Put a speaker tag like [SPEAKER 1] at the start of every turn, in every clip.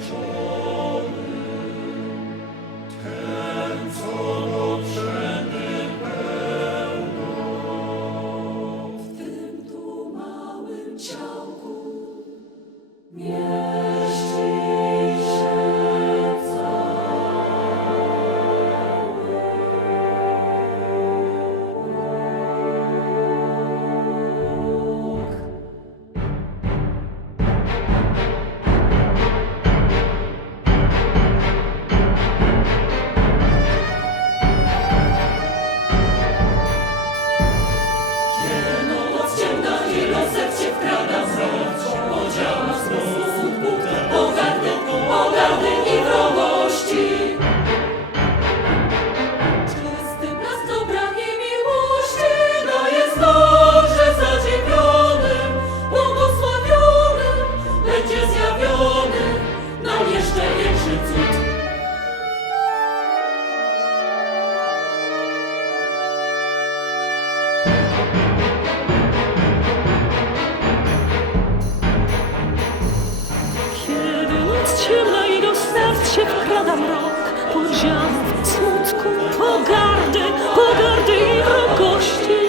[SPEAKER 1] joy. Skrada mrok podziałów, smutku, pogardy, pogardy i wrogości.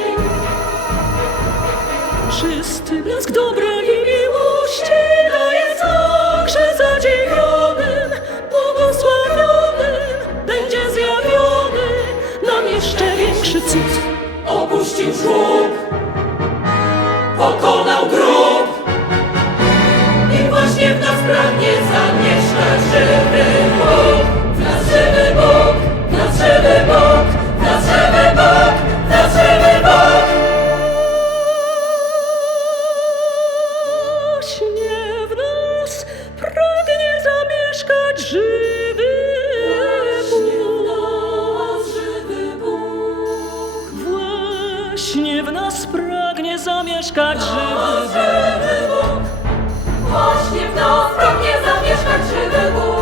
[SPEAKER 1] Czysty blask dobra i miłości daje także zadziwionym, błogosławionym będzie zjawiony nam jeszcze większy cud.
[SPEAKER 2] Opuścił żłób, pokonał grób i właśnie w nas pragnie
[SPEAKER 1] Właśnie w nas pragnie zamieszkać żywy Bóg. Właśnie w nas pragnie zamieszkać żywy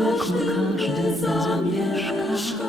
[SPEAKER 2] Człowieku każdy zamieszka.